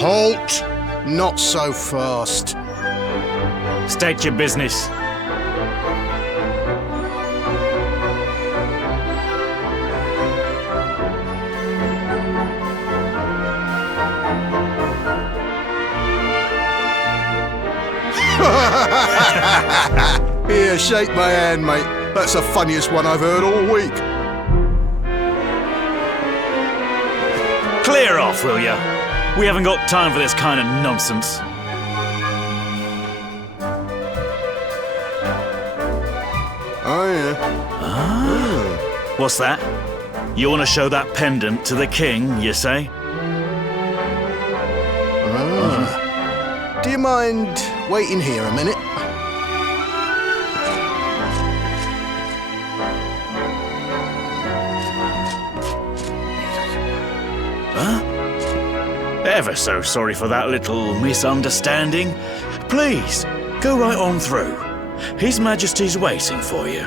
Halt! Not so fast. State your business. Here, shake my hand, mate. That's the funniest one I've heard all week. Clear off, will ya? We haven't got time for this kind of nonsense. Oh, yeah. What's that? You want to show that pendant to the king, you say? Do you mind waiting here a minute? Ever so sorry for that little misunderstanding. Please, go right on through. His Majesty's waiting for you.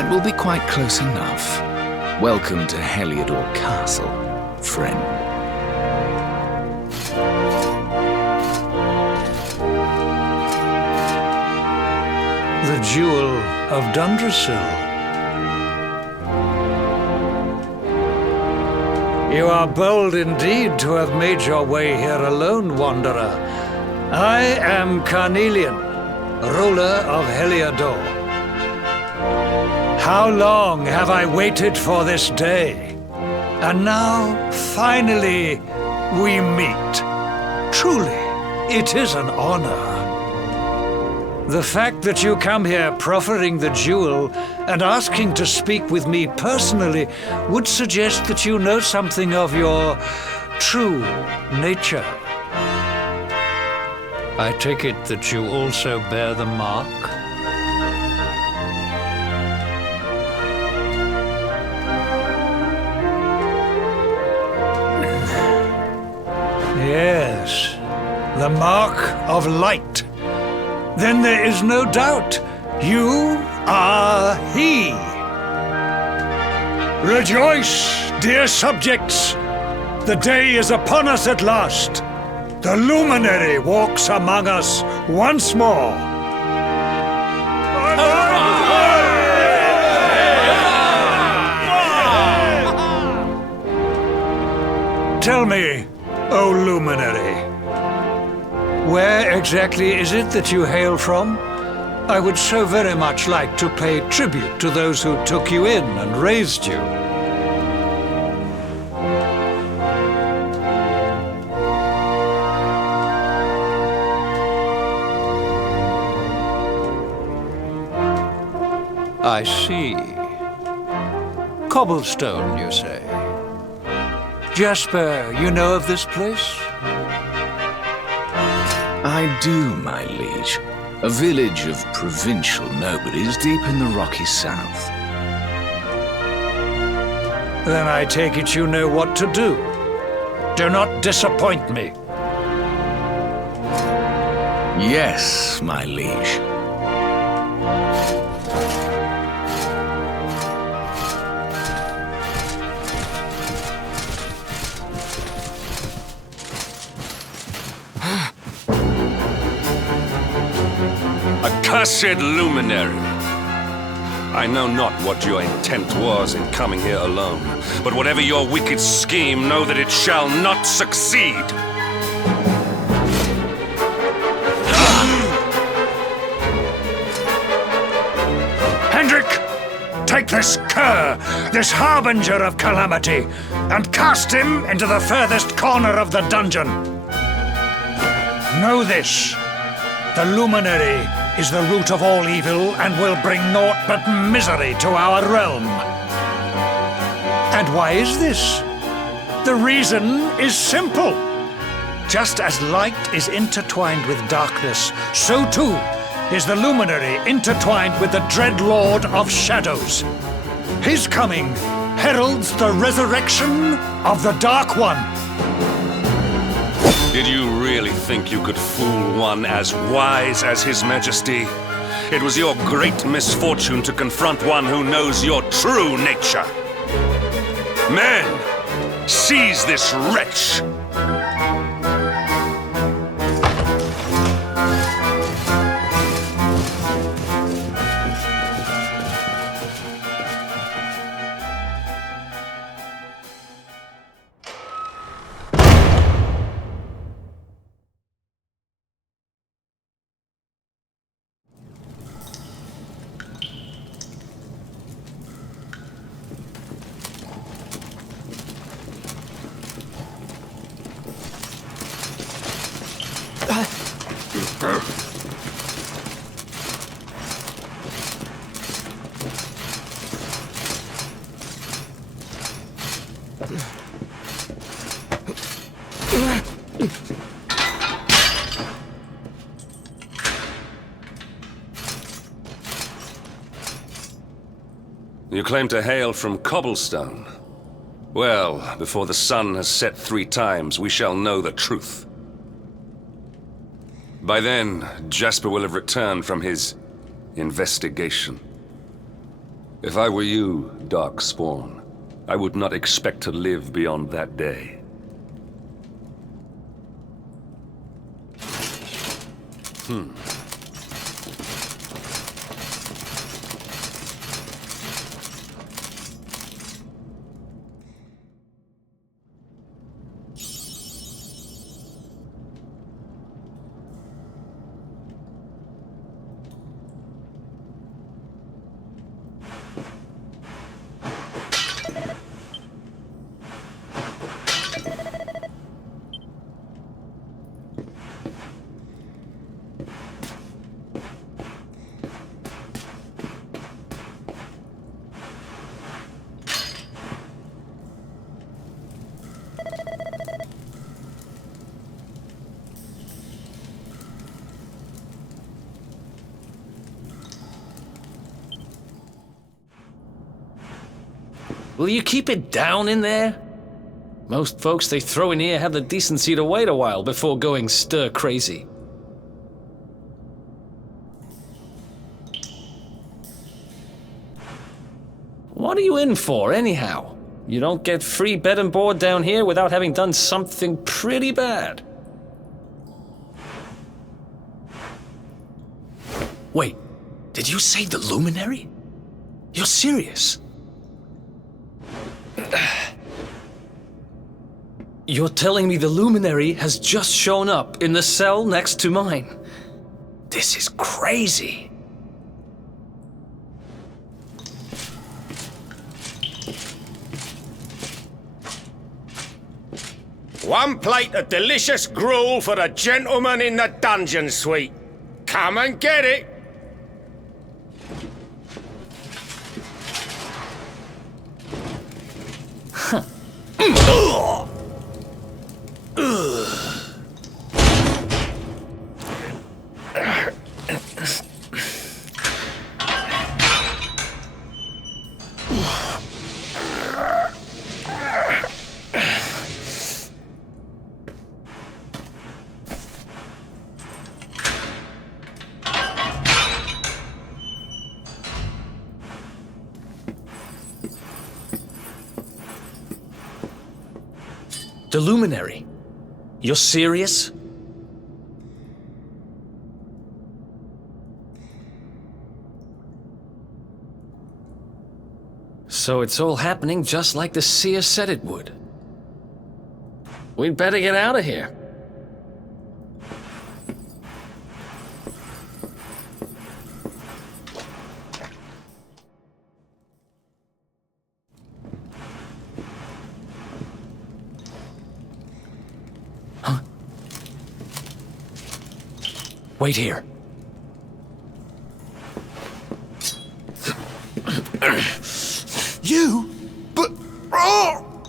That will be quite close enough. Welcome to Heliodor Castle, friend. The Jewel of Dundrasil. You are bold indeed to have made your way here alone, Wanderer. I am Carnelian, ruler of Heliodor. How long have I waited for this day? And now, finally, we meet. Truly, it is an honor. The fact that you come here proffering the jewel and asking to speak with me personally would suggest that you know something of your true nature. I take it that you also bear the mark? Yes, the mark of light. Then there is no doubt, you are he. Rejoice, dear subjects! The day is upon us at last. The luminary walks among us once more. Tell me, O luminary, where exactly is it that you hail from? I would so very much like to pay tribute to those who took you in and raised you. I see. Cobblestone, you say? Jasper, you know of this place? I do, my liege. A village of provincial nobodies deep in the rocky south. Then I take it you know what to do. Do not disappoint me. Yes, my liege. Accursed luminary! I know not what your intent was in coming here alone, but whatever your wicked scheme, know that it shall not succeed! Hendrik! Take this cur, this harbinger of calamity, and cast him into the furthest corner of the dungeon. Know this. The luminary is the root of all evil and will bring naught but misery to our realm. And why is this? The reason is simple. Just as light is intertwined with darkness, so too is the luminary intertwined with the dread lord of shadows. His coming heralds the resurrection of the Dark One. Did you really think you could fool one as wise as His Majesty? It was your great misfortune to confront one who knows your true nature. Men, seize this wretch! You claim to hail from Cobblestone. Well, before the sun has set 3 times, we shall know the truth. By then, Jasper will have returned from his investigation. If I were you, Darkspawn, I would not expect to live beyond that day. Will you keep it down in there? Most folks they throw in here have the decency to wait a while before going stir crazy. What are you in for, anyhow? You don't get free bed and board down here without having done something pretty bad. Wait, did you say the Luminary? You're serious? You're telling me the Luminary has just shown up in the cell next to mine? This is crazy. One plate of delicious gruel for the gentleman in the dungeon suite. Come and get it. The Luminary? You're serious? So it's all happening just like the seer said it would. We'd better get out of here. Wait here. You? But... Oh!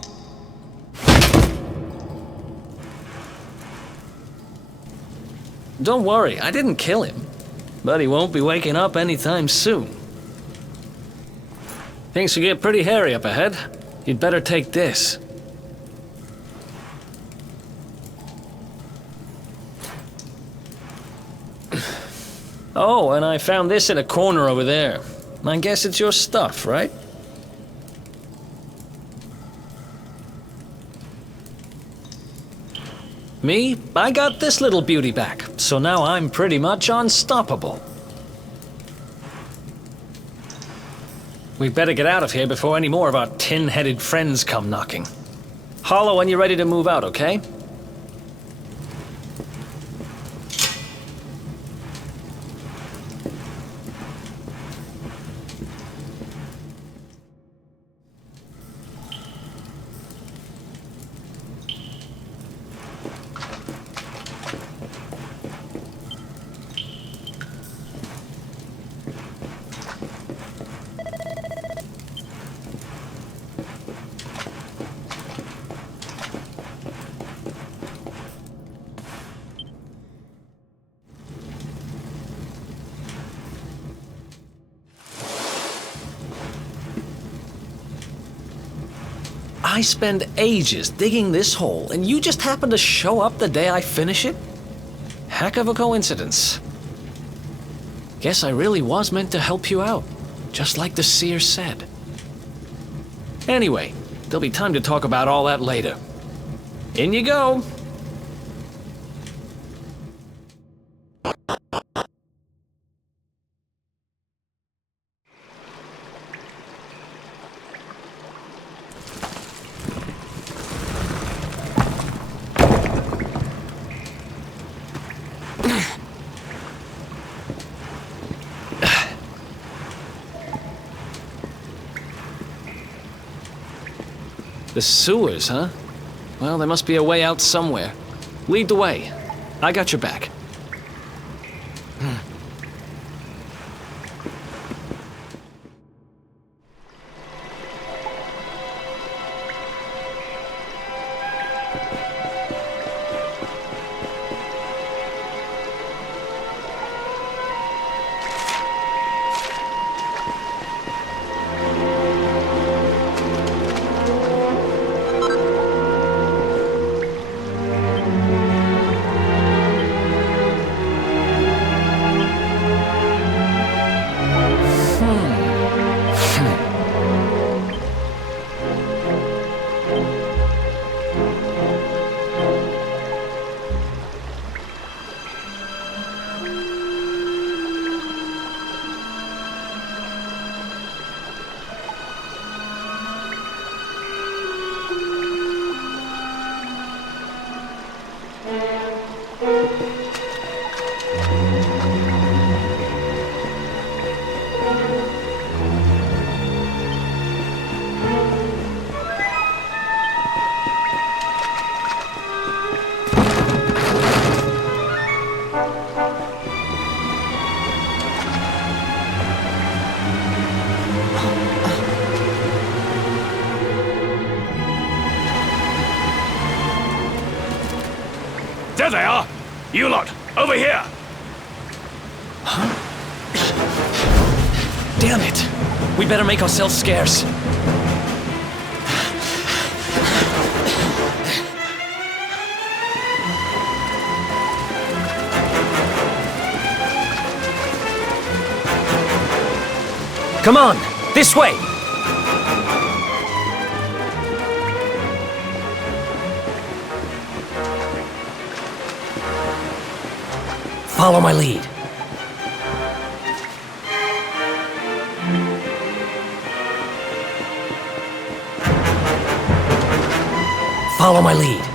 Don't worry, I didn't kill him. But he won't be waking up anytime soon. Things will get pretty hairy up ahead. You'd better take this. Oh, and I found this in a corner over there. I guess it's your stuff, right? Me? I got this little beauty back, so now I'm pretty much unstoppable. We'd better get out of here before any more of our tin-headed friends come knocking. Holler when you're ready to move out, okay? I spend ages digging this hole, and you just happen to show up the day I finish it? Heck of a coincidence. Guess I really was meant to help you out. just like the seer said. Anyway, there'll be time to talk about all that later. In you go. The sewers, huh? Well, there must be a way out somewhere. Lead the way. I got your back. There they are! You lot, over here! Damn it! We better make ourselves scarce. Come on! This way! Follow my lead. Follow my lead.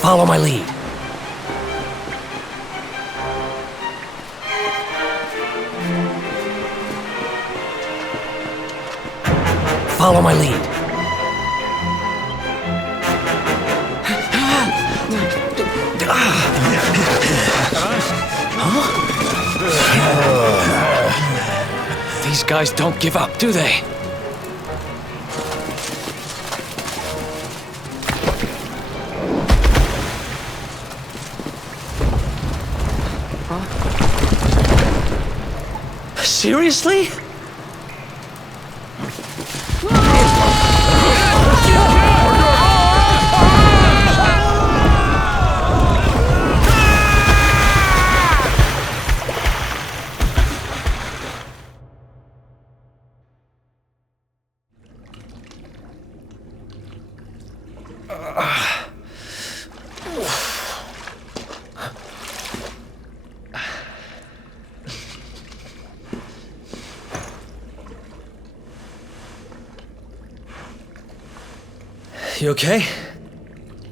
Follow my lead. Follow my lead. These guys don't give up, do they? Seriously? You okay?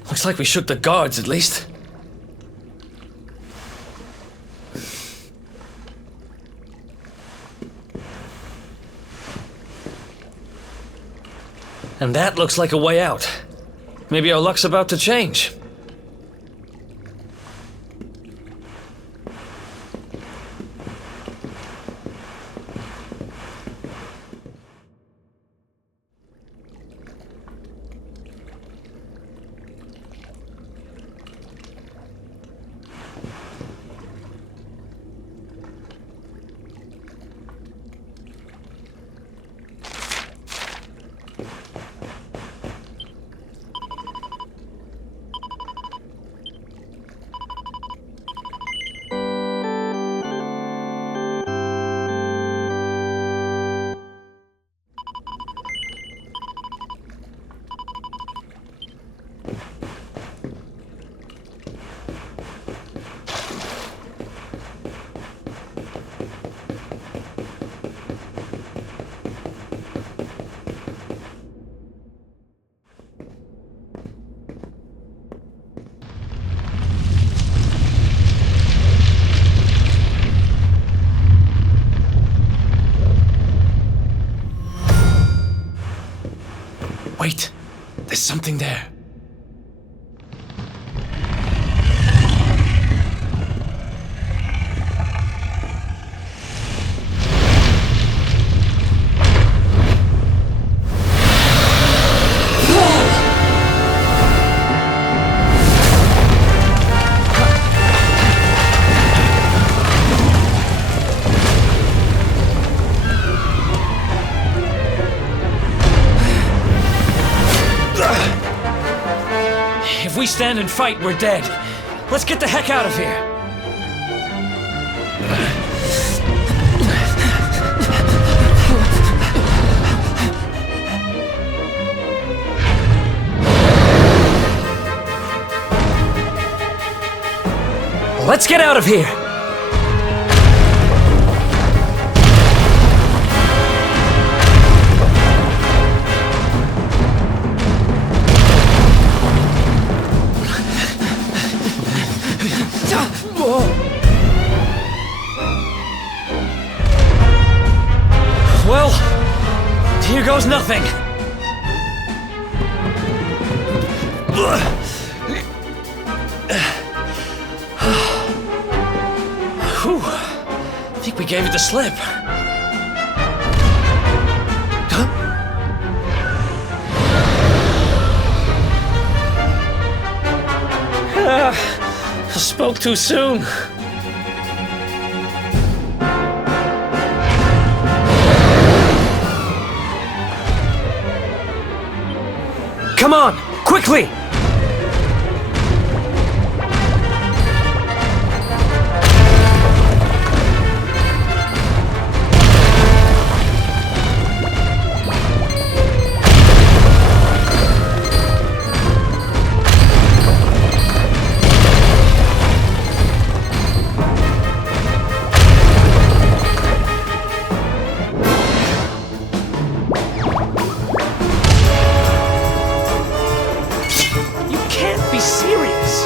Looks like we shook the guards, at least. And that looks like a way out. Maybe our luck's about to change. Wait, there's something there. If we stand and fight, we're dead. Let's get the heck out of here. Let's get out of here. Well, here goes nothing. Whew. I think we gave it the slip. I spoke too soon. Come on, quickly! Be serious.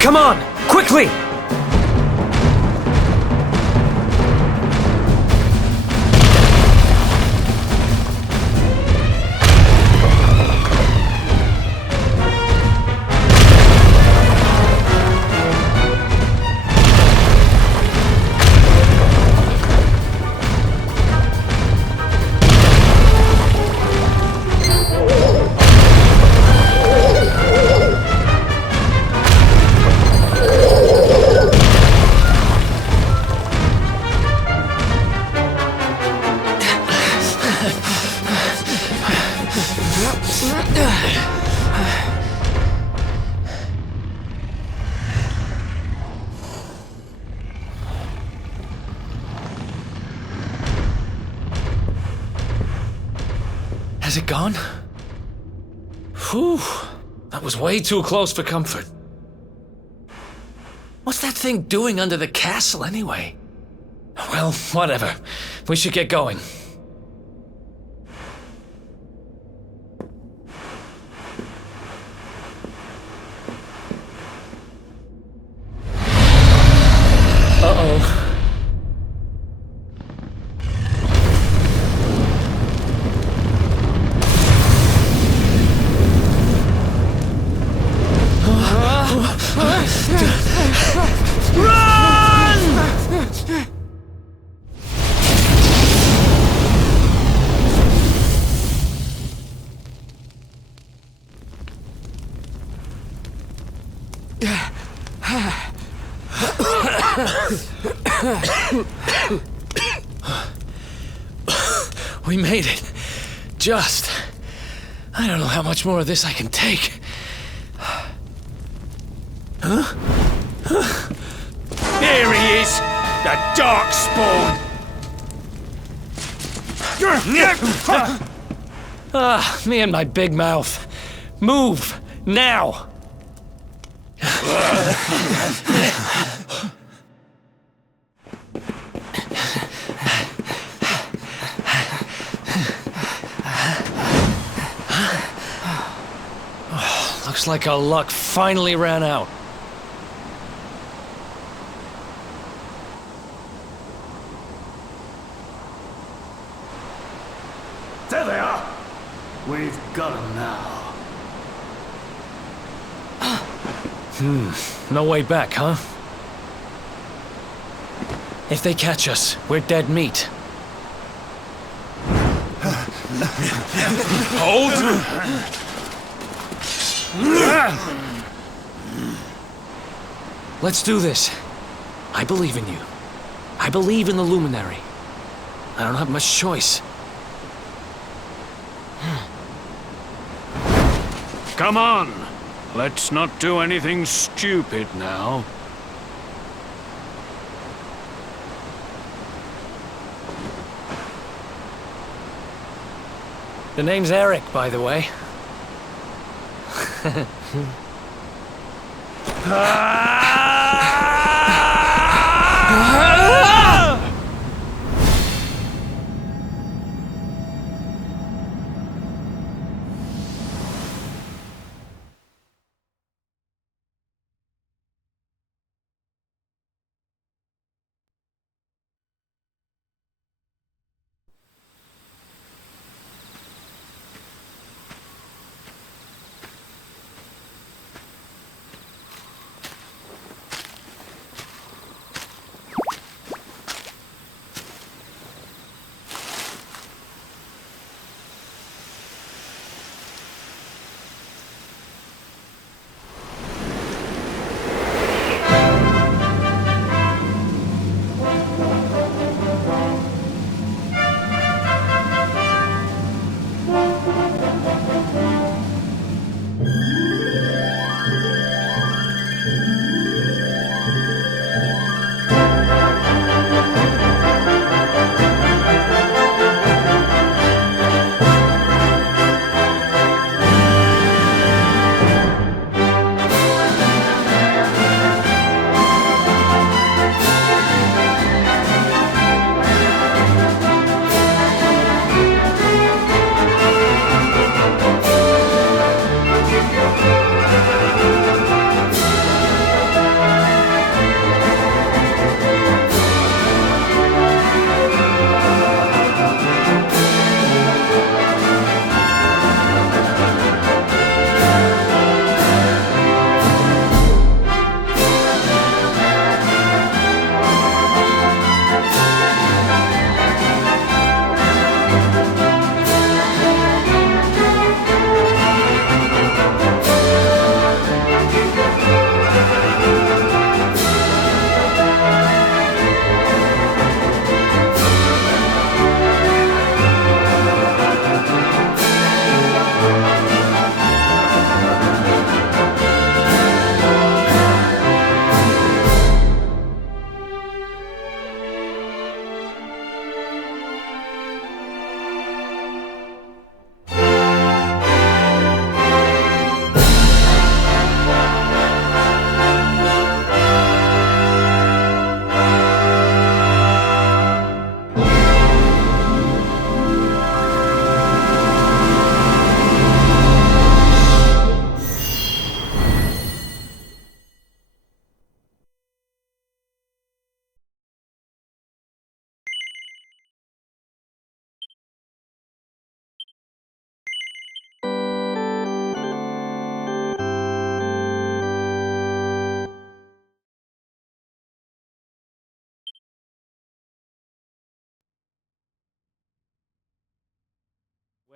Come on, quickly! Has it gone? Whew, that was way too close for comfort. What's that thing doing under the castle anyway? Well, whatever. We should get going. We made it. Just. I don't know how much more of this I can take. Here he is! The Darkspawn! Me and my big mouth. Move! Now! Looks like our luck finally ran out. There they are! We've got them now. No way back, huh? If they catch us, we're dead meat. Hold! Let's do this. I believe in you. I believe in the Luminary. I don't have much choice. Come on! Let's not do anything stupid now. The name's Eric, by the way.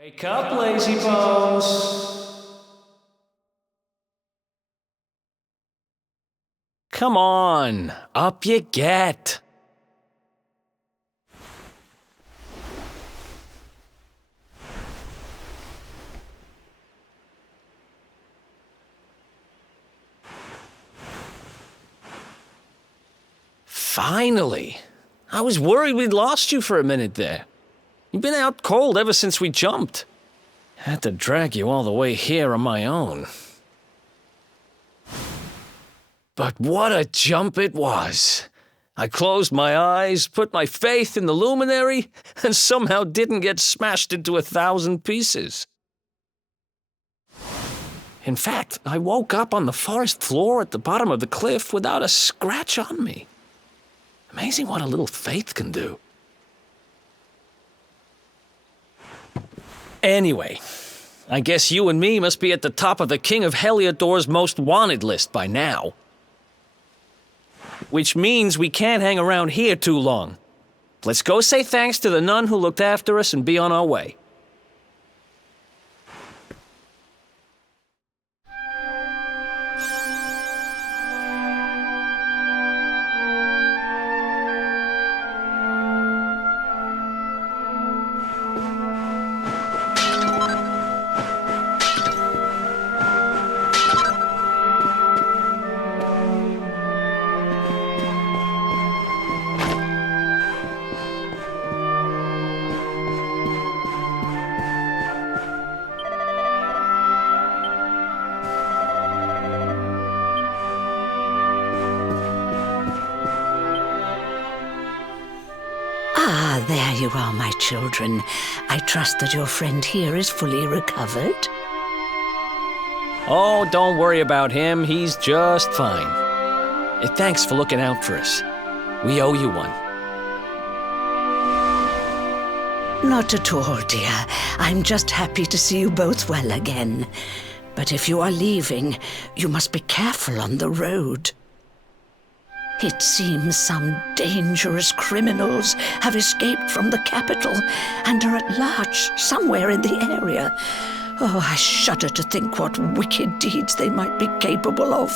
Wake up, lazy bones! Come on, up you get. Finally. I was worried we'd lost you for a minute there. You've been out cold ever since we jumped. Had to drag you all the way here on my own. But what a jump it was. I closed my eyes, put my faith in the luminary, and somehow didn't get smashed into 1,000 pieces. In fact, I woke up on the forest floor at the bottom of the cliff without a scratch on me. Amazing what a little faith can do. Anyway, I guess you and me must be at the top of the King of Heliodor's most wanted list by now. Which means we can't hang around here too long. Let's go say thanks to the nun who looked after us and be on our way. Ah, there you are, my children. I trust that your friend here is fully recovered. Oh, don't worry about him. He's just fine. Thanks for looking out for us. We owe you one. Not at all, dear. I'm just happy to see you both well again. But if you are leaving, you must be careful on the road. It seems some dangerous criminals have escaped from the capital and are at large somewhere in the area. Oh, I shudder to think what wicked deeds they might be capable of.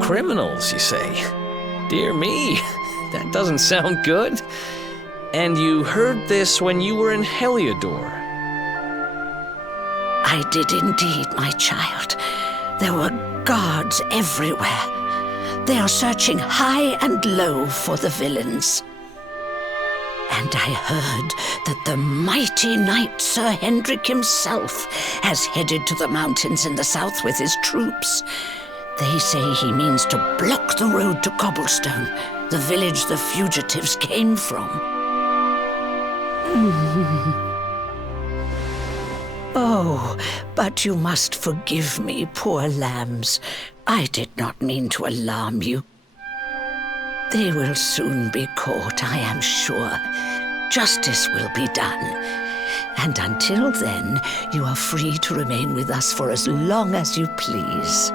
Criminals, you say? Dear me, that doesn't sound good. And you heard this when you were in Heliodor. I did indeed, my child. There were guards everywhere. They are searching high and low for the villains. And I heard that the mighty knight Sir Hendrik himself has headed to the mountains in the south with his troops. They say he means to block the road to Cobblestone, the village the fugitives came from. Oh, but you must forgive me, poor lambs. I did not mean to alarm you. They will soon be caught, I am sure. Justice will be done. And until then, you are free to remain with us for as long as you please.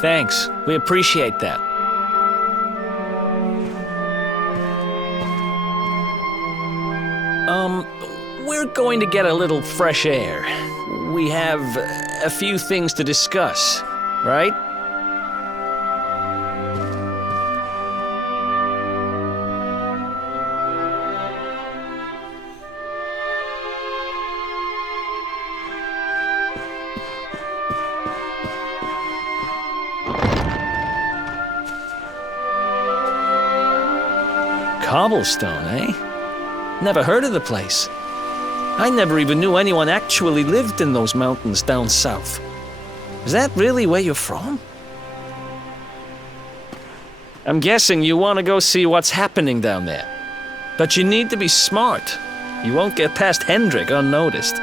Thanks. We appreciate that. We're going to get a little fresh air. We have a few things to discuss, right? Cobblestone, eh? Never heard of the place. I never even knew anyone actually lived in those mountains down south. Is that really where you're from? I'm guessing you want to go see what's happening down there. But you need to be smart. You won't get past Hendrik unnoticed.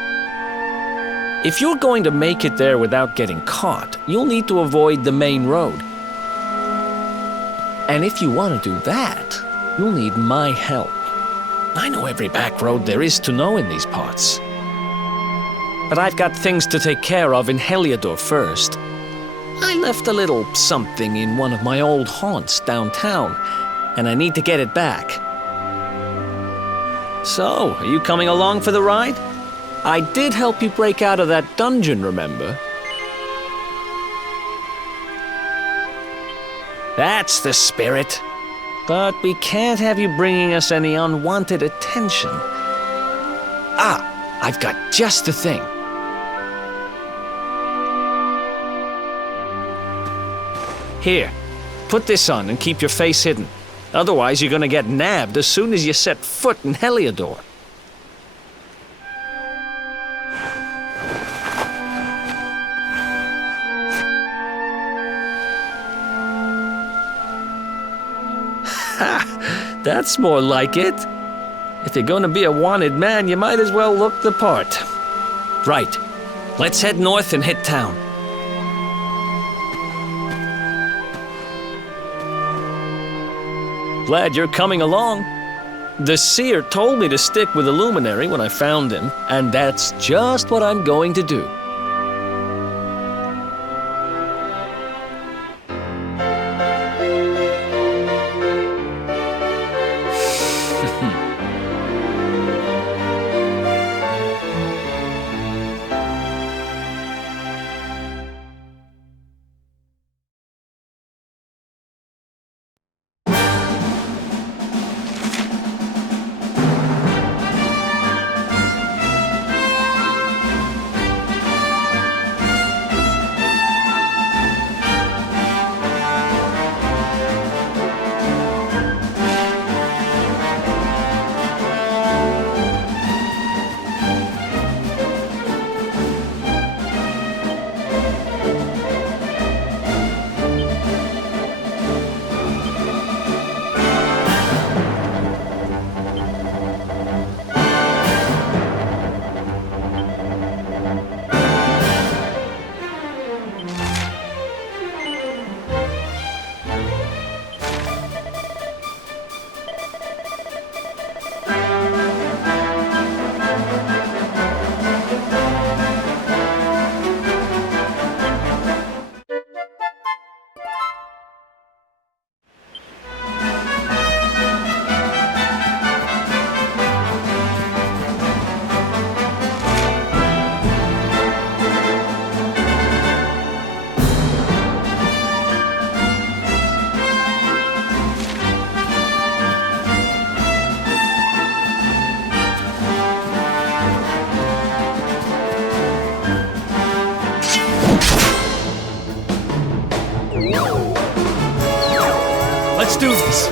If you're going to make it there without getting caught, you'll need to avoid the main road. And if you want to do that, you'll need my help. I know every back road there is to know in these parts. But I've got things to take care of in Heliodor first. I left a little something in one of my old haunts downtown, and I need to get it back. So, are you coming along for the ride? I did help you break out of that dungeon, remember? That's the spirit. But we can't have you bringing us any unwanted attention. Ah, I've got just the thing. Here, put this on and keep your face hidden. Otherwise, you're gonna get nabbed as soon as you set foot in Heliodor. That's more like it. If you're gonna be a wanted man, you might as well look the part. Right. Let's head north and hit town. Glad you're coming along. The seer told me to stick with the luminary when I found him, and that's just what I'm going to do. Let's do this.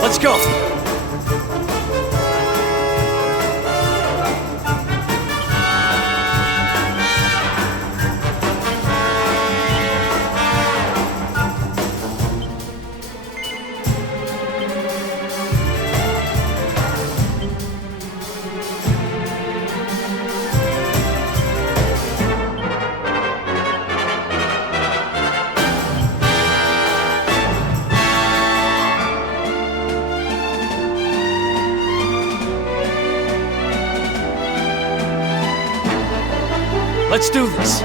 Let's go! Let's do this.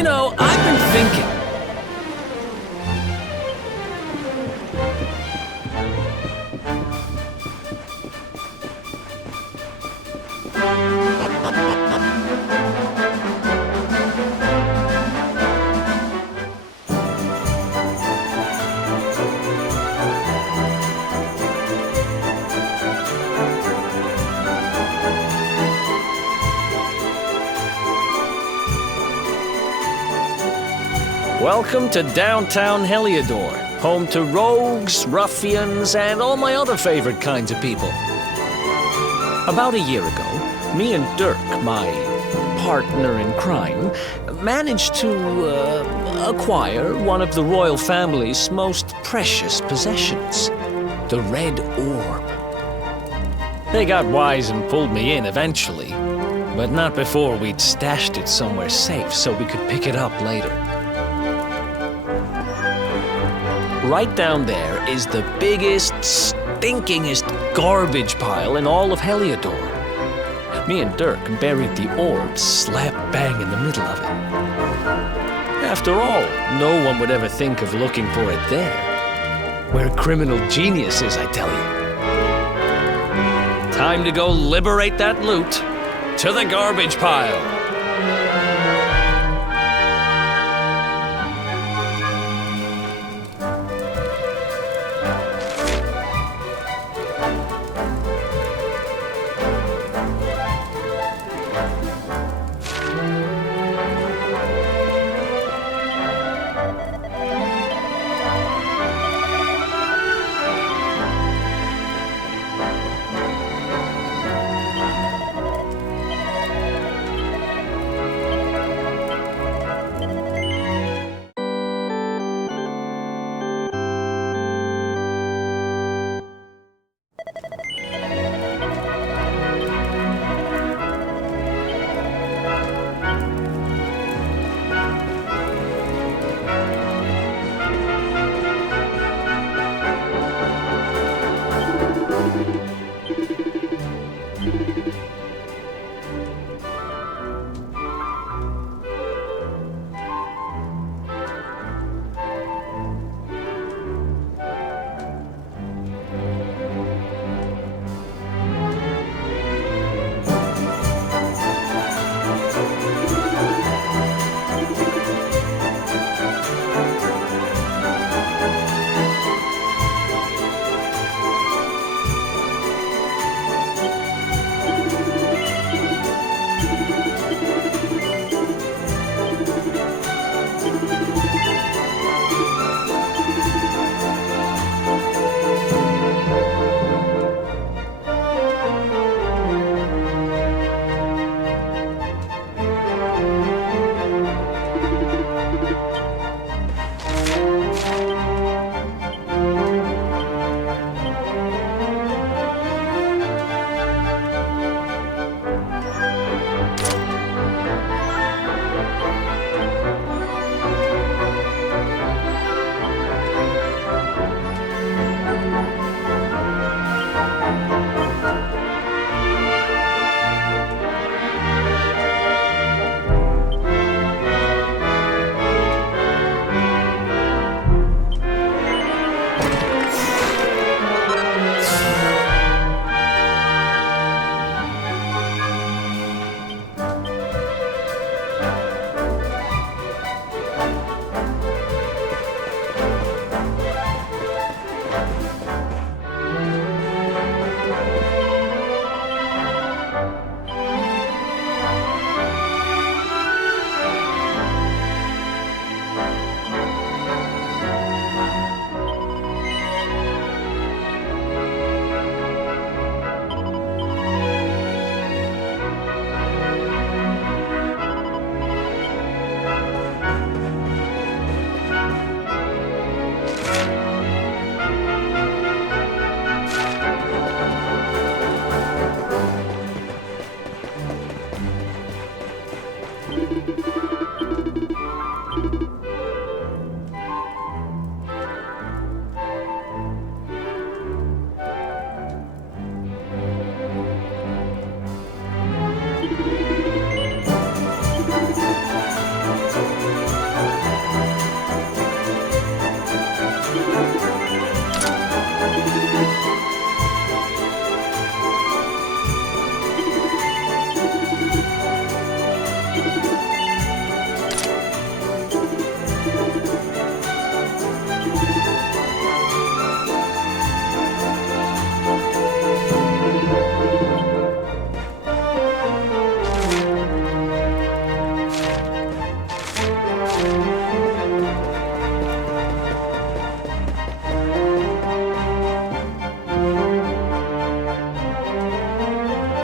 You know, I've been thinking. Welcome to downtown Heliodor, home to rogues, ruffians, and all my other favorite kinds of people. About a year ago, me and Dirk, my partner in crime, managed to acquire one of the royal family's most precious possessions, the Red Orb. They got wise and pulled me in eventually, but not before we'd stashed it somewhere safe so we could pick it up later. Right down there is the biggest, stinkingest garbage pile in all of Heliodor. Me and Dirk buried the orb slap bang in the middle of it. After all, no one would ever think of looking for it there. We're criminal geniuses, I tell you. Time to go liberate that loot. To the garbage pile.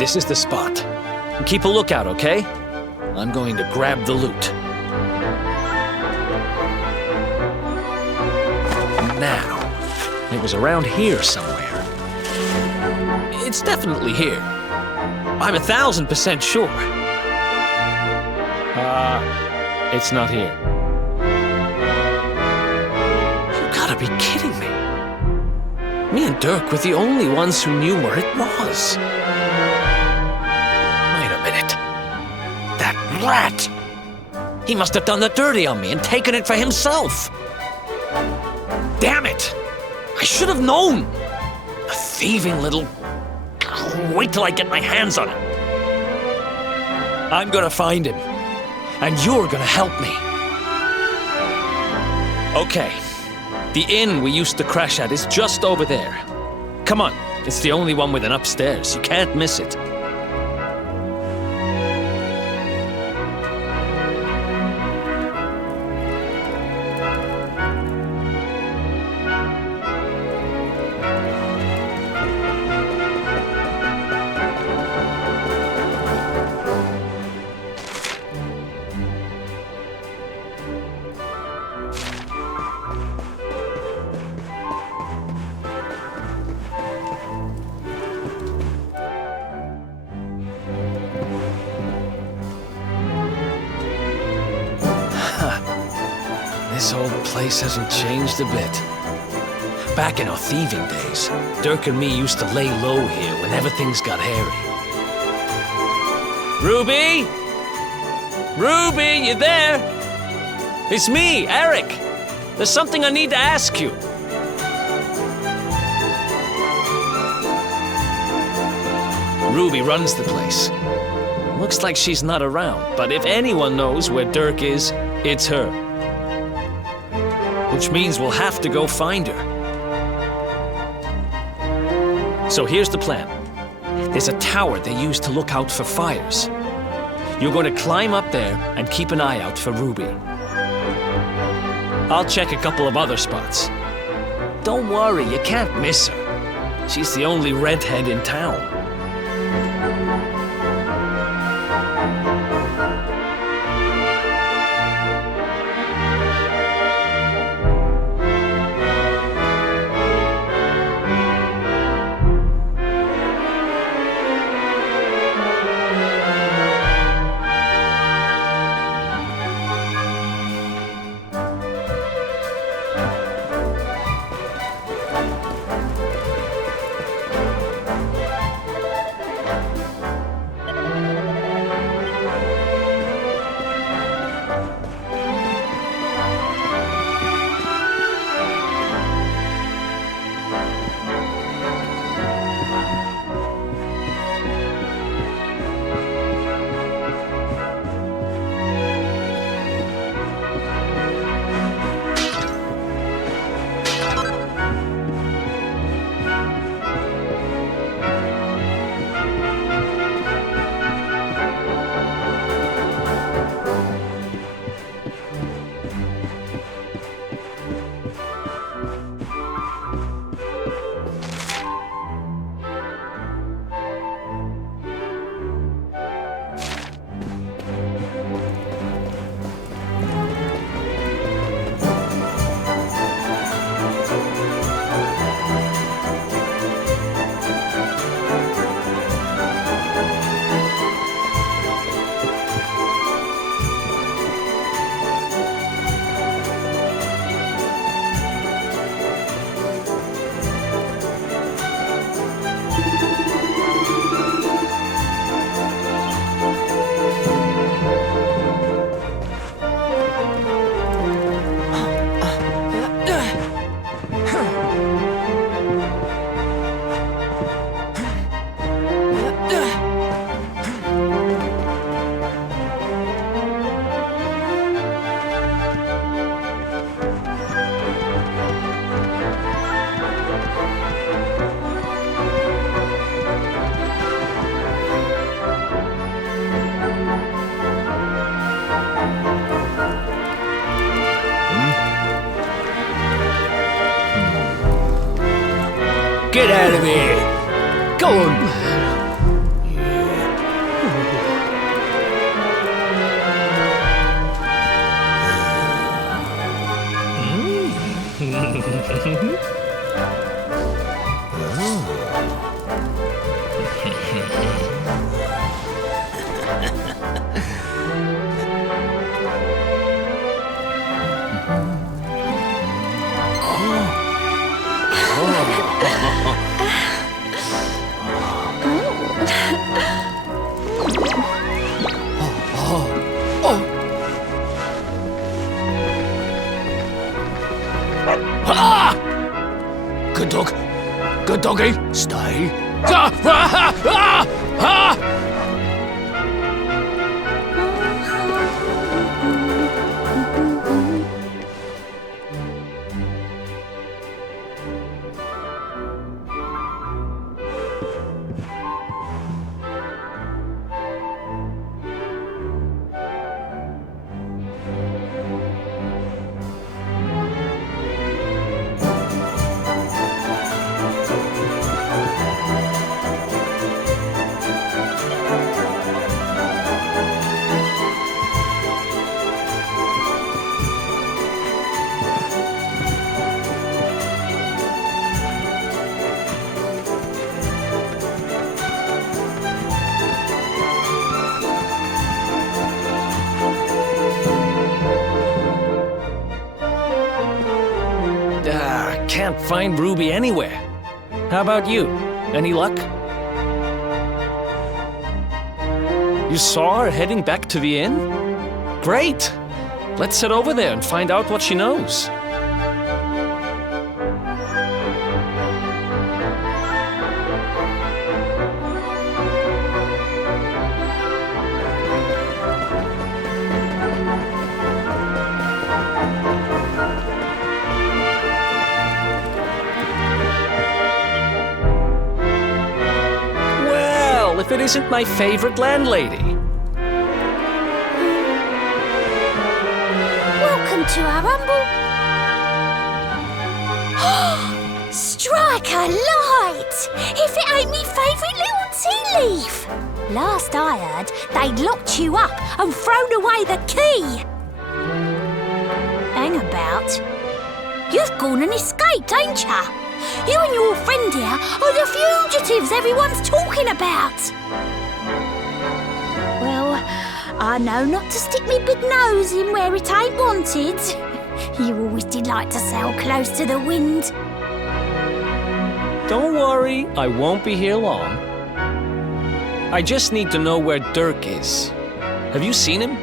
this is the spot. Keep a lookout, okay? I'm going to grab the loot. Now, it was around here somewhere. It's definitely here. I'm 1,000% sure. It's not here. You gotta be kidding me. Me and Dirk were the only ones who knew where it was. Wait a minute. That rat! He must have done the dirty on me and taken it for himself. Damn it! I should have known! A thieving little... Wait till I get my hands on him. I'm gonna find him. And you're gonna help me. Okay. The inn we used to crash at is just over there. Come on, it's the only one with an upstairs. You can't miss it. This whole place hasn't changed a bit. Back in our thieving days, Dirk and me used to lay low here whenever things got hairy. Ruby? Ruby, you there? It's me, Eric. There's something I need to ask you. Ruby runs the place. Looks like she's not around, but if anyone knows where Dirk is, it's her. Which means we'll have to go find her. So here's the plan. There's a tower they use to look out for fires. You're going to climb up there and keep an eye out for Ruby. I'll check a couple of other spots. Don't worry, you can't miss her. She's the only redhead in town. Get out of here! Go on! Good dog. Good doggy. Stay. Ah! Ah! Ah! Ah! Can't find Ruby anywhere. How about you? Any luck? You saw her heading back to the inn? Great! Let's head over there and find out what she knows. If it isn't my favorite landlady. Welcome to our humble... Strike a light! If it ain't me favourite little tea leaf! Last I heard, they'd locked you up and thrown away the key. Hang about. You've gone and escaped, ain't ya? You and your friend here are the fugitives everyone's talking about. Well, I know not to stick me big nose in where it ain't wanted. You always did like to sail close to the wind. Don't worry, I won't be here long. I just need to know where Dirk is. Have you seen him?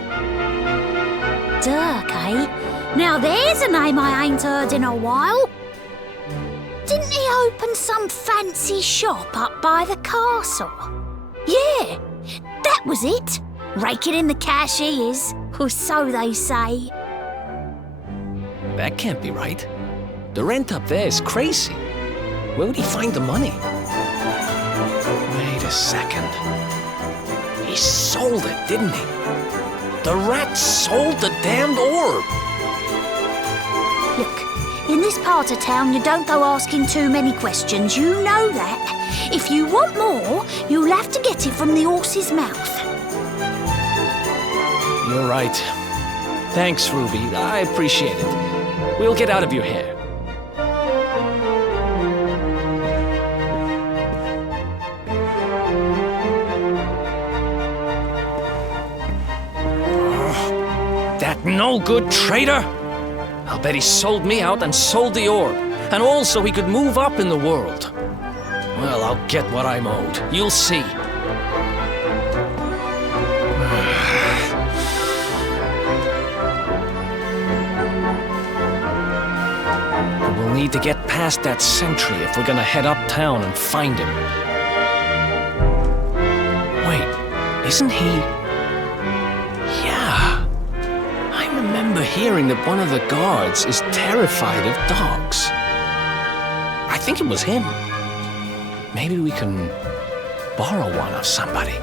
Dirk, eh? Now there's a name I ain't heard in a while. Didn't he open some fancy shop up by the castle? Yeah, that was it. Raking in the cash he is, or so they say. That can't be right. The rent up there is crazy. Where would he find the money? Wait a second. He sold it, didn't he? The rat sold the damned orb. Look, in this part of town, you don't go asking too many questions. You know that. If you want more, you'll have to get it from the horse's mouth. You're right. Thanks, Ruby. I appreciate it. We'll get out of your hair. That no-good traitor! I'll bet he sold me out and sold the orb. And also he could move up in the world. Well, I'll get what I'm owed. You'll see. We'll need to get past that sentry if we're gonna head uptown and find him. Wait, isn't he... Yeah. I remember hearing that one of the guards is terrified of dogs. I think it was him. Maybe we can borrow one of somebody.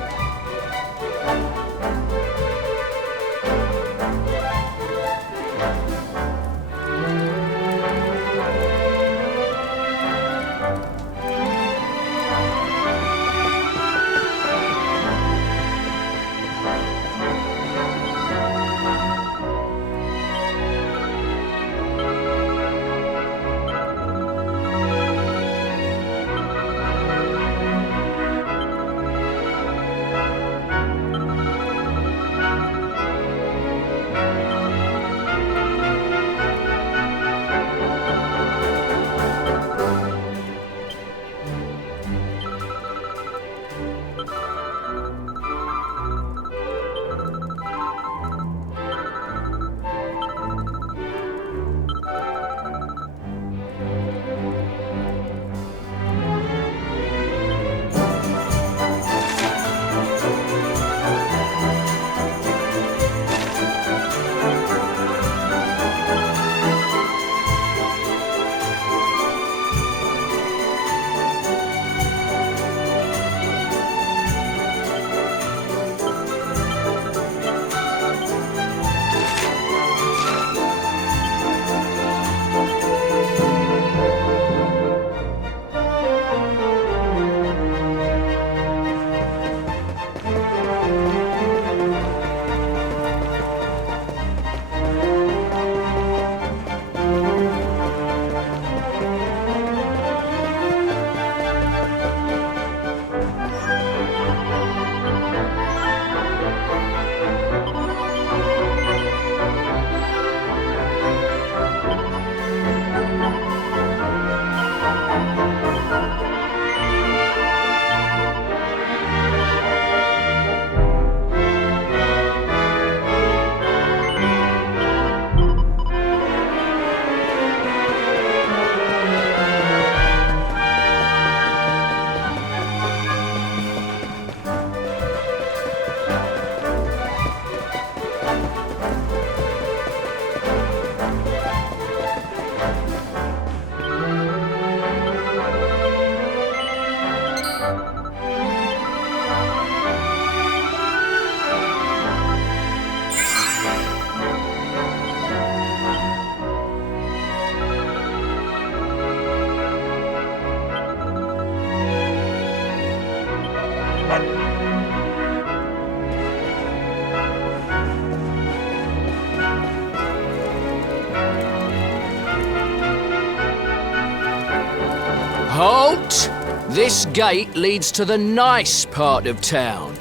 Halt! This gate leads to the nice part of town.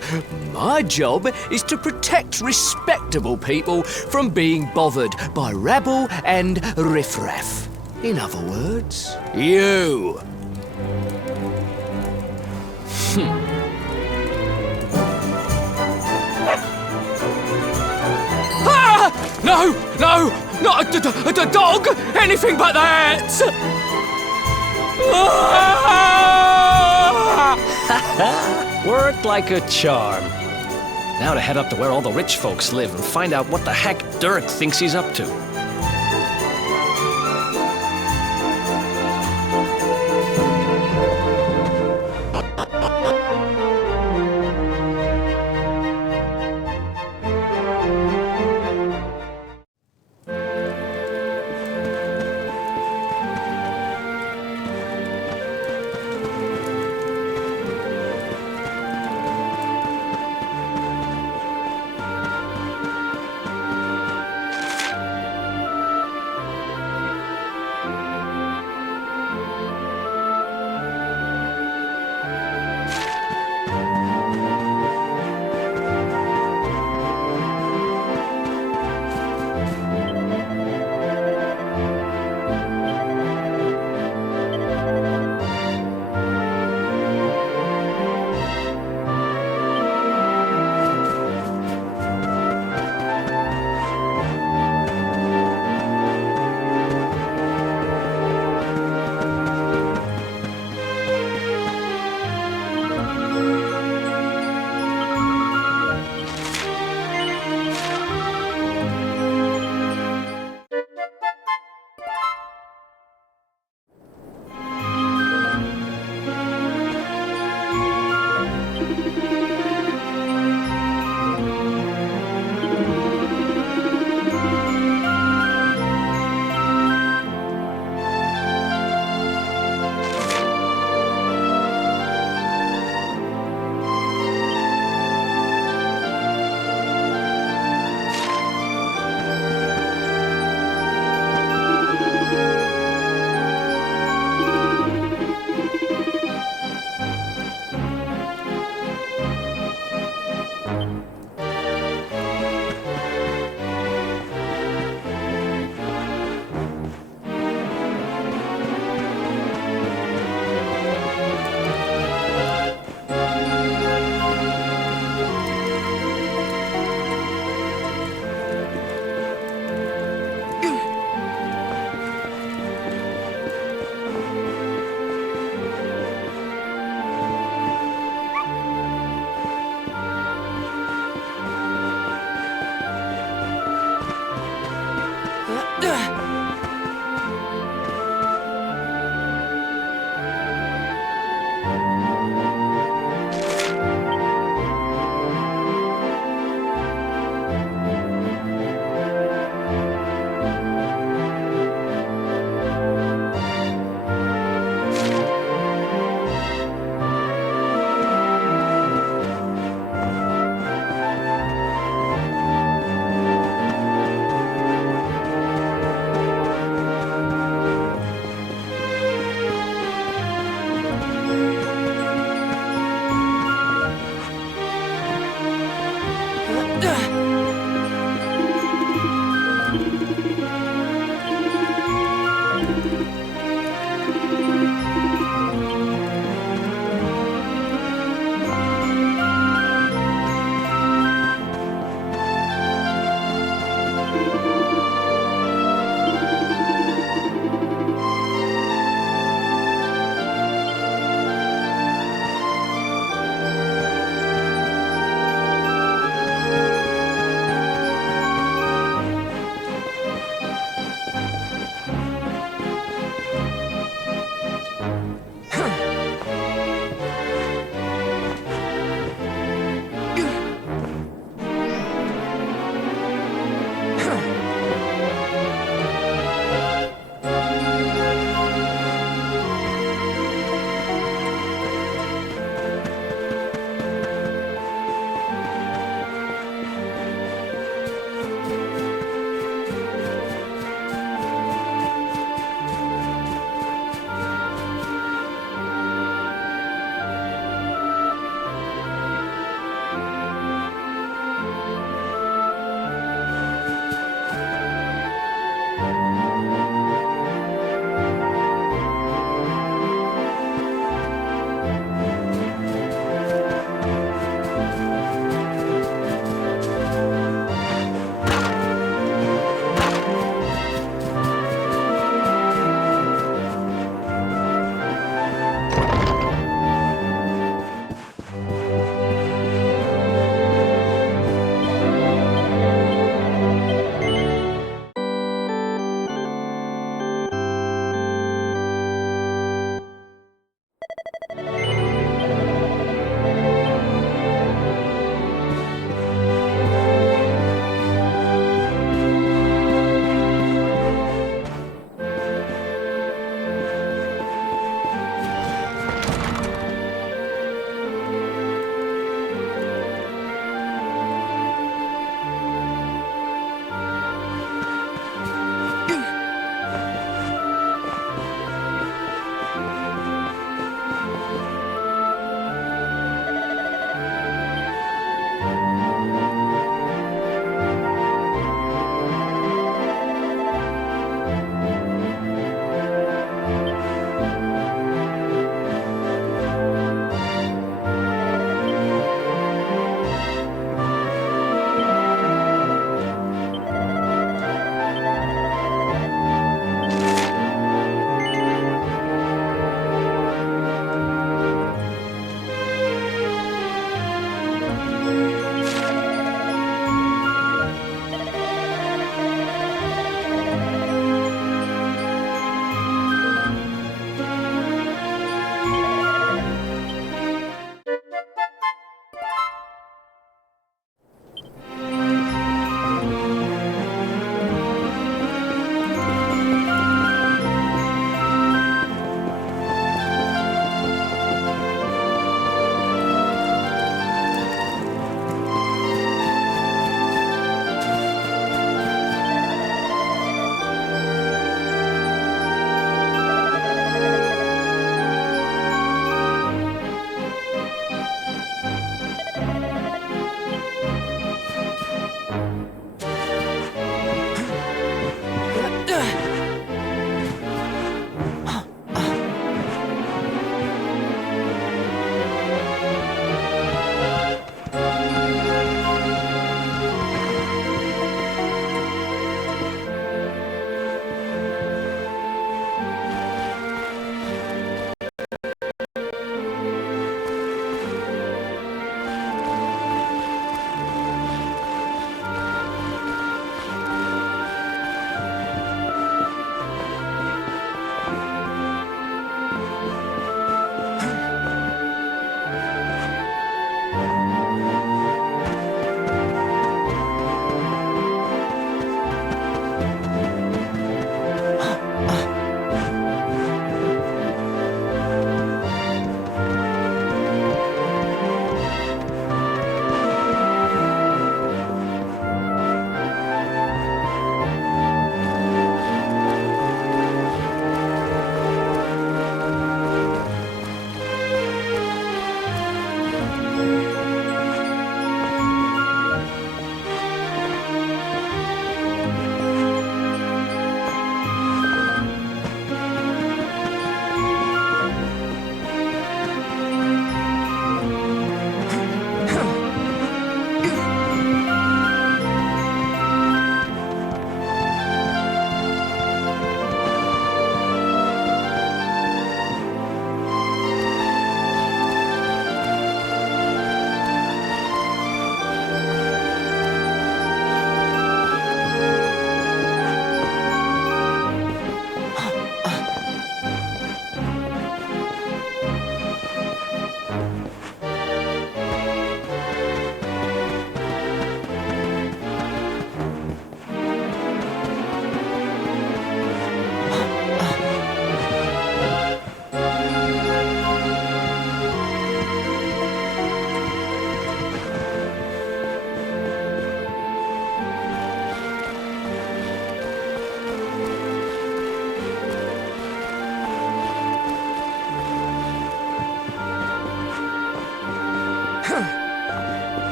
My job is to protect respectable people from being bothered by rabble and riffraff. In other words, you. Ah! No! No! Not a dog! Anything but that! Worked like a charm. Now to head up to where all the rich folks live and find out what the heck Dirk thinks he's up to.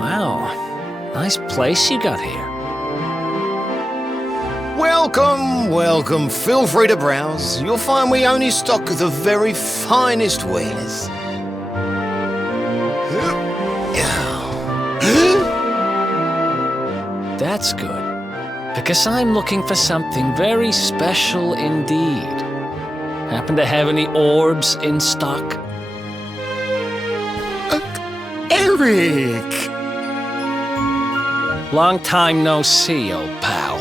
Wow, nice place you got here. Welcome, welcome. Feel free to browse. You'll find we only stock the very finest wares. That's good, because I'm looking for something very special indeed. Happen to have any orbs in stock? Eric! Long time no see, old pal.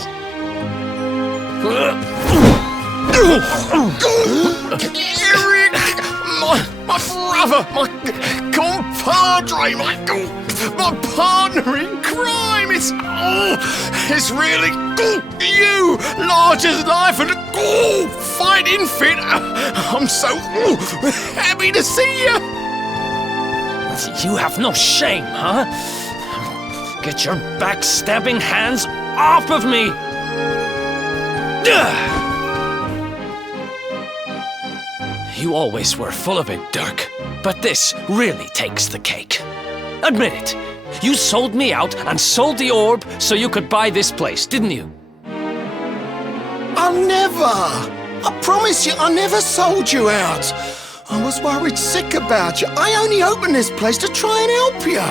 Eric! My brother! My compadre! My partner in crime! It's really you! Large as life and fighting fit! I'm so happy to see you! You have no shame, huh? Get your backstabbing hands off of me! You always were full of it, Dirk. But this really takes the cake. Admit it. You sold me out and sold the orb so you could buy this place, didn't you? I never! I promise you, I never sold you out. I was worried sick about you. I only opened this place to try and help you.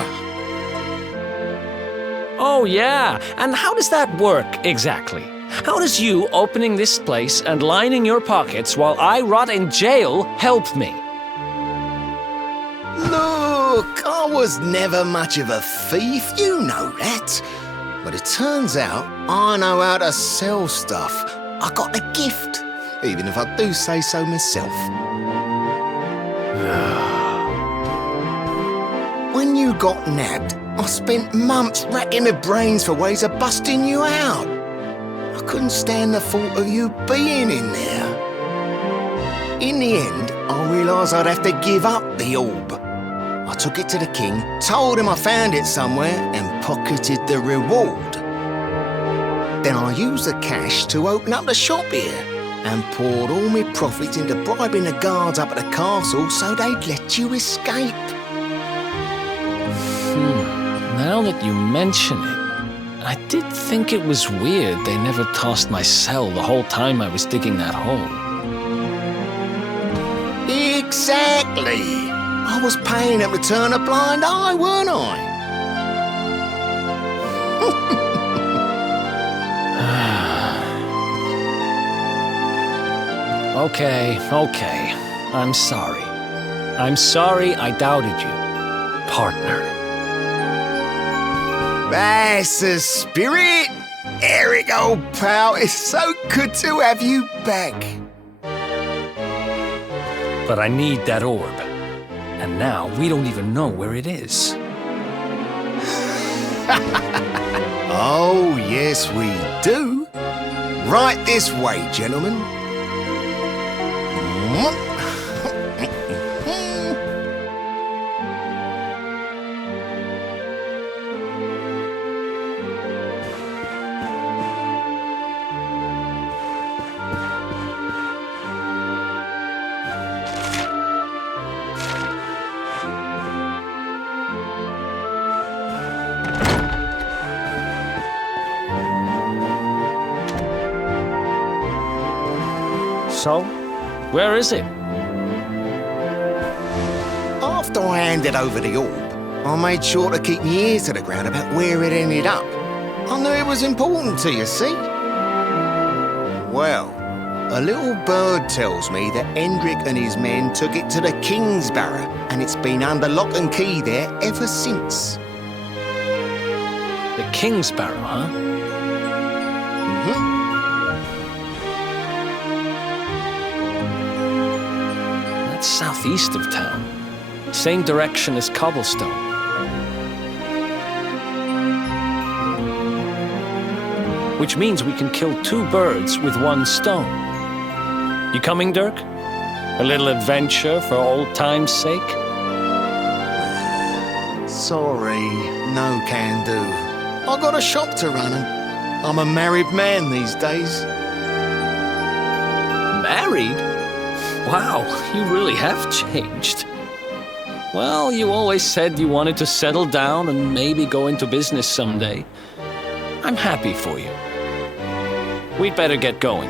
Oh, yeah. And how does that work, exactly? How does you opening this place and lining your pockets while I rot in jail help me? Look, I was never much of a thief, you know that. But it turns out I know how to sell stuff. I got a gift, even if I do say so myself. When you got nabbed, I spent months racking my brains for ways of busting you out. I couldn't stand the thought of you being in there. In the end, I realised I'd have to give up the orb. I took it to the king, told him I found it somewhere, and pocketed the reward. Then I used the cash to open up the shop here, and poured all my profits into bribing the guards up at the castle so they'd let you escape. Now that you mention it, I did think it was weird they never tossed my cell the whole time I was digging that hole. Exactly! I was paying them to turn a blind eye, weren't I? Okay. I'm sorry. I'm sorry I doubted you, partner. That's the spirit! Eric, old pal, it's so good to have you back. But I need that orb. And now we don't even know where it is. Oh, yes, we do. Right this way, gentlemen. So, where is it? After I handed over the orb, I made sure to keep my ears to the ground about where it ended up. I knew it was important to you, see? Well, a little bird tells me that Hendrik and his men took it to the King's Barrow, and it's been under lock and key there ever since. The King's Barrow, huh? Mm-hmm. That's southeast of town. Same direction as Cobblestone. Which means we can kill two birds with one stone. You coming, Dirk? A little adventure for old time's sake? Sorry, no can do. I got a shop to run and I'm a married man these days. Married? Wow, you really have changed. Well, you always said you wanted to settle down and maybe go into business someday. I'm happy for you. We'd better get going.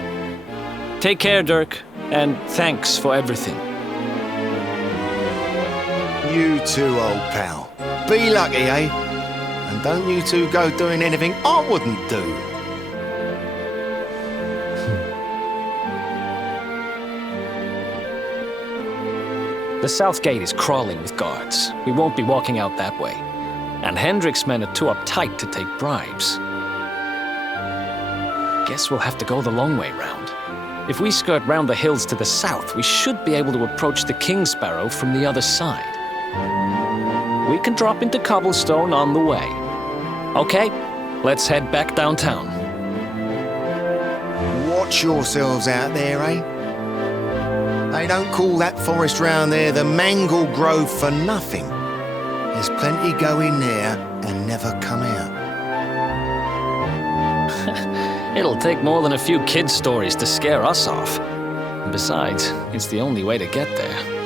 Take care, Dirk, and thanks for everything. You too, old pal. Be lucky, eh? And don't you two go doing anything I wouldn't do. The south gate is crawling with guards. We won't be walking out that way. And Hendrik's men are too uptight to take bribes. Guess we'll have to go the long way round. If we skirt round the hills to the south, we should be able to approach the King Sparrow from the other side. We can drop into cobblestone on the way. Okay, let's head back downtown. Watch yourselves out there, eh? They don't call that forest round there the Mangle Grove for nothing. There's plenty go in there and never come out. It'll take more than a few kid stories to scare us off. And besides, it's the only way to get there.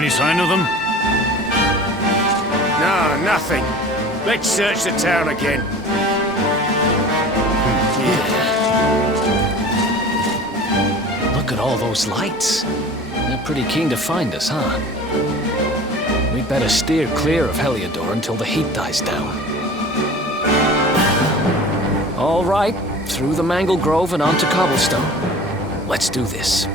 Any sign of them? No, nothing. Let's search the town again. Look at all those lights. They're pretty keen to find us, huh? We'd better steer clear of Heliodor until the heat dies down. All right, through the Mangle Grove and onto Cobblestone. Let's do this.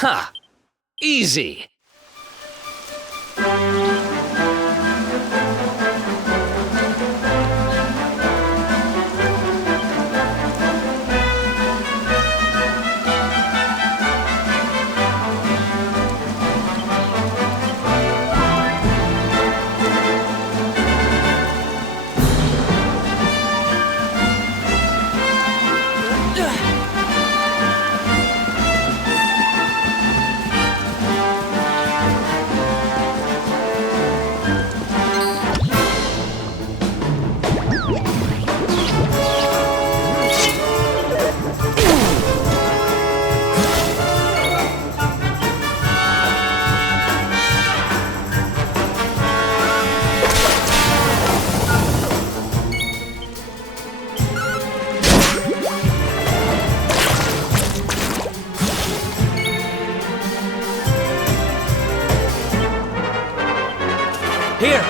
Ha! Easy. Here!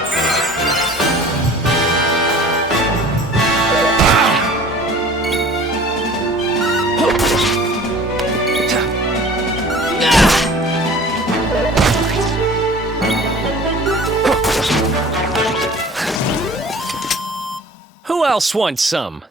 Who else wants some?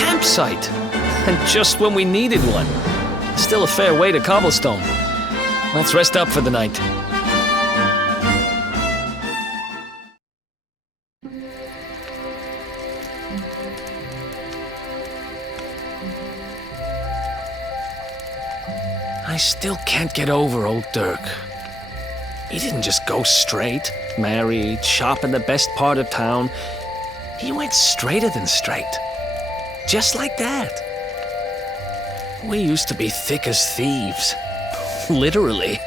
campsite. And just when we needed one. Still a fair way to cobblestone. Let's rest up for the night. I still can't get over old Dirk. He didn't just go straight, married, shop in the best part of town. He went straighter than straight. Just like that. We used to be thick as thieves. Literally.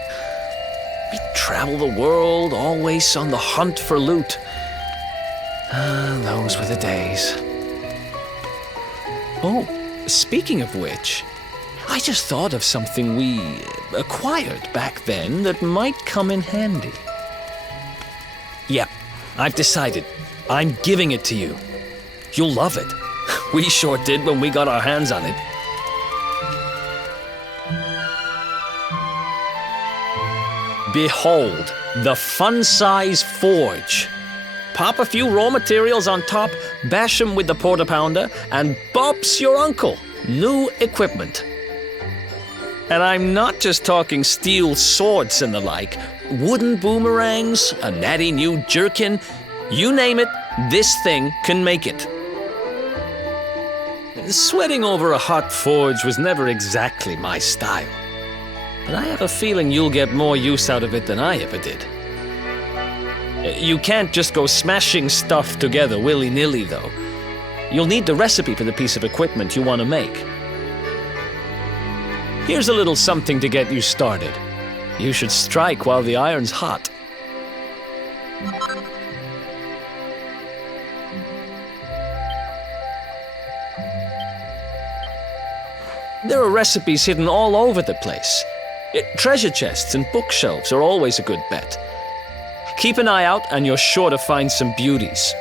We'd travel the world, always on the hunt for loot. Those were the days. Oh, speaking of which, I just thought of something we acquired back then that might come in handy. Yep, I've decided. I'm giving it to you. You'll love it. We sure did when we got our hands on it. Behold, the fun-size forge. Pop a few raw materials on top, bash 'em with the porta pounder, and bop's your uncle. New equipment. And I'm not just talking steel swords and the like. Wooden boomerangs, a natty new jerkin. You name it, this thing can make it. Sweating over a hot forge was never exactly my style. But I have a feeling you'll get more use out of it than I ever did. You can't just go smashing stuff together willy-nilly, though. You'll need the recipe for the piece of equipment you want to make. Here's a little something to get you started. You should strike while the iron's hot. There are recipes hidden all over the place. Treasure chests and bookshelves are always a good bet. Keep an eye out and you're sure to find some beauties.